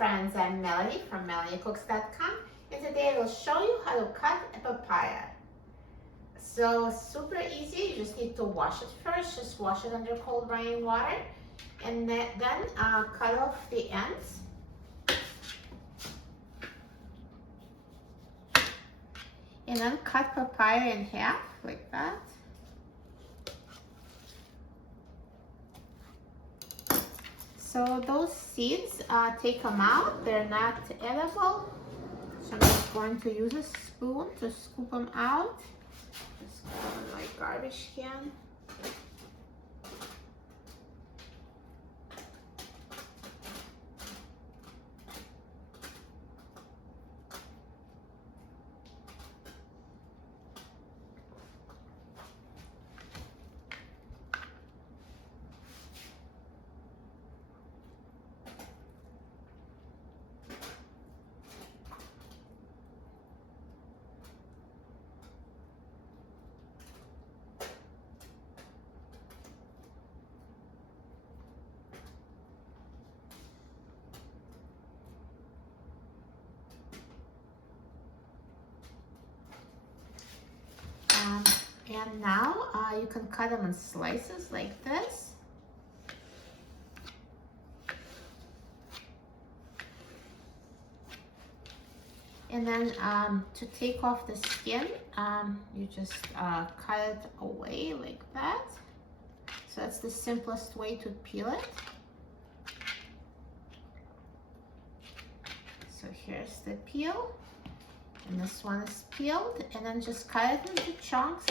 friends, I'm Melanie from melaniecooks.com, and today I will show you how to cut a papaya. So super easy. You just need to wash it first. Just wash it under cold running water, and then cut off the ends. And then cut papaya in half like that. So those seeds, take them out. They're not edible. So I'm just going to use a spoon to scoop them out. Just go in my garbage can. And now you can cut them in slices like this. And then to take off the skin, you just cut it away like that. So that's the simplest way to peel it. So here's the peel. And this one is peeled, and then just cut it into chunks.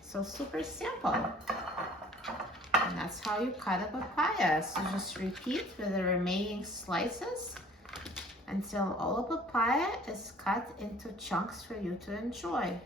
So super simple. And that's how you cut a papaya. So just repeat with the remaining slices until all the papaya is cut into chunks for you to enjoy.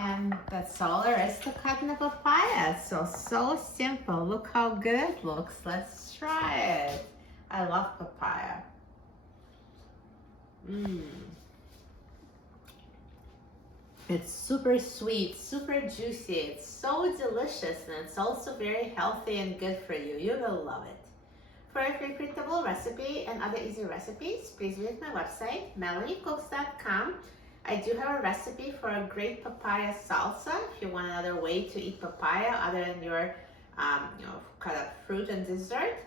And that's all there is to cutting a papaya. So simple. Look how good it looks. Let's try it. I love papaya. It's super sweet, super juicy. It's so delicious, and it's also very healthy and good for you. You will love it. For a free printable recipe and other easy recipes, please visit my website, melaniecooks.com. I do have a recipe for a great papaya salsa if you want another way to eat papaya other than your cut up fruit and dessert.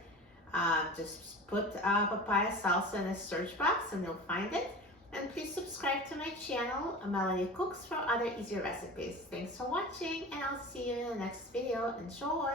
Just put papaya salsa in a search box and you'll find it. And please subscribe to my channel, Melanie Cooks, for other easy recipes. Thanks for watching, and I'll see you in the next video. Enjoy!